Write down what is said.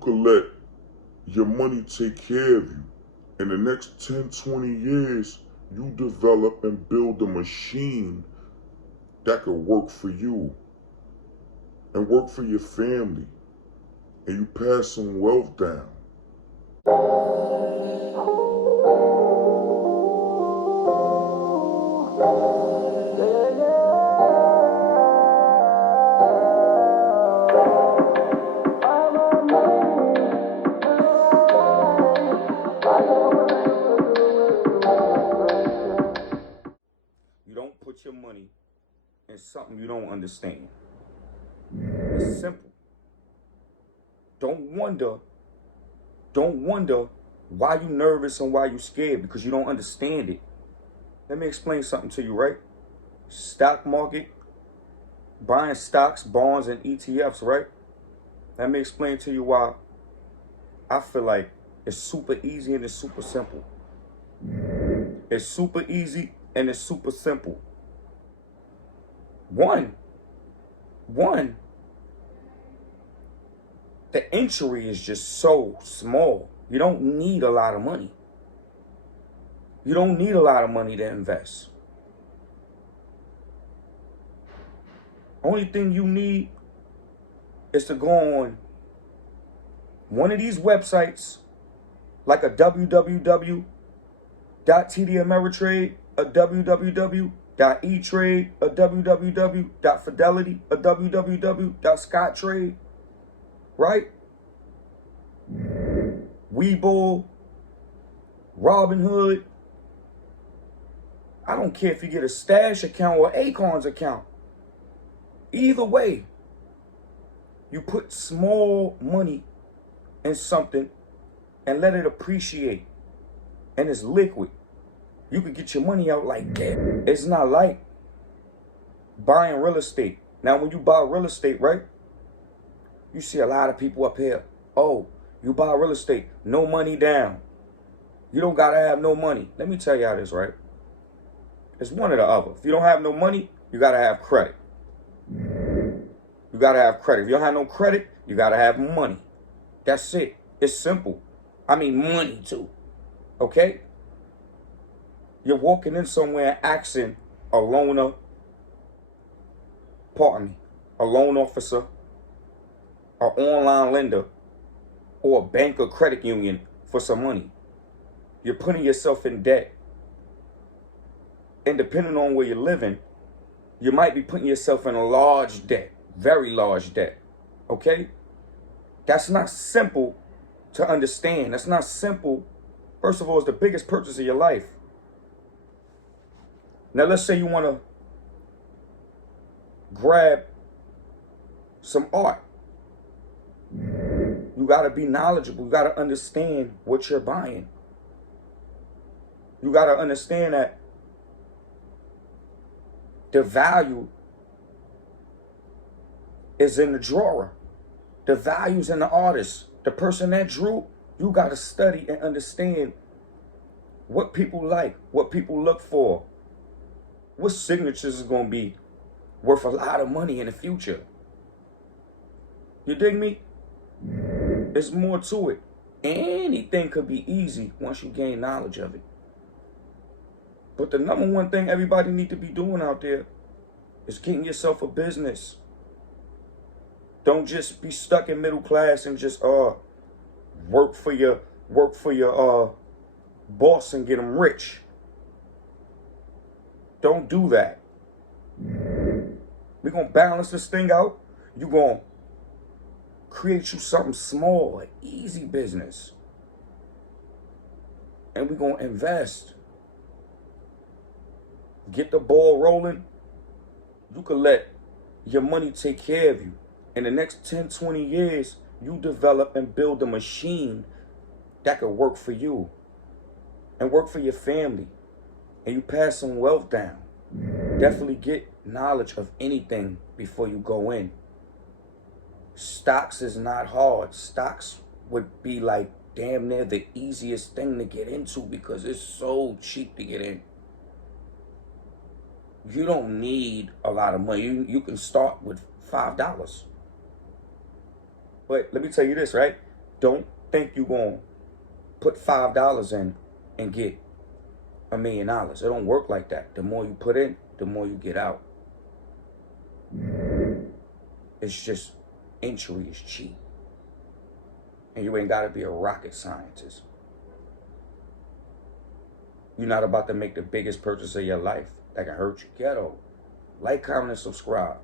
can let your money take care of you. In the next 10, 20 years, you develop and build a machine that could work for you and work for your family, and you pass some wealth down. You don't put your money in something you don't understand. It's simple. Don't wonder why you nervous and why you scared, because you don't understand it. Let me explain something to you, right? Stock market, buying stocks, bonds, and ETFs, right? Let me explain to you why I feel like it's super easy and it's super simple. It's super easy and it's super simple. One, the entry is just so small. You don't need a lot of money. You don't need a lot of money to invest. Only thing you need is to go on one of these websites, like a www.tdameritrade, a www.etrade, a www.fidelity, a www.scottrade, right? Webull, Robinhood. I don't care if you get a Stash account or Acorns account. Either way, you put small money in something and let it appreciate, and it's liquid. You could get your money out like that. It's not like buying real estate. Now, when you buy real estate, right, you see a lot of people up here. Oh, you buy real estate, no money down. You don't gotta have no money. Let me tell y'all this, right? It's one or the other. If you don't have no money, you gotta have credit. You gotta have credit. If you don't have no credit, you gotta have money. That's it. It's simple. I mean, money too. Okay? You're walking in somewhere asking a loaner, a loan officer, an online lender, or a bank or credit union for some money. You're putting yourself in debt. And depending on where you're living, you might be putting yourself in a large debt, very large debt. Okay? That's not simple to understand. That's not simple. First of all, it's the biggest purchase of your life. Now, let's say you want to grab some art. You got to be knowledgeable. You got to understand what you're buying. You got to understand that the value is in the drawer. The value's in the artist. The person that drew, you got to study and understand what people like, what people look for, what signatures is going to be worth a lot of money in the future. You dig me? There's more to it. Anything could be easy once you gain knowledge of it. But the number one thing everybody need to be doing out there is getting yourself a business. Don't just be stuck in middle class and just work for your boss and get them rich. Don't do that. We're going to balance this thing out. You're going to create you something small, an easy business. And we're going to invest. Get the ball rolling. You can let your money take care of you. In the next 10, 20 years, you develop and build a machine that could work for you and work for your family. And you pass some wealth down. Definitely get knowledge of anything before you go in. Stocks is not hard. Stocks would be like damn near the easiest thing to get into because it's so cheap to get in. You don't need a lot of money. You can start with $5. But let me tell you this, right? Don't think you're going to put $5 in and get $1 million. It don't work like that. The more you put in, the more you get out. It's just entry is cheap. And you ain't got to be a rocket scientist. You're not about to make the biggest purchase of your life that can hurt you. Ghetto. Like, comment, and subscribe.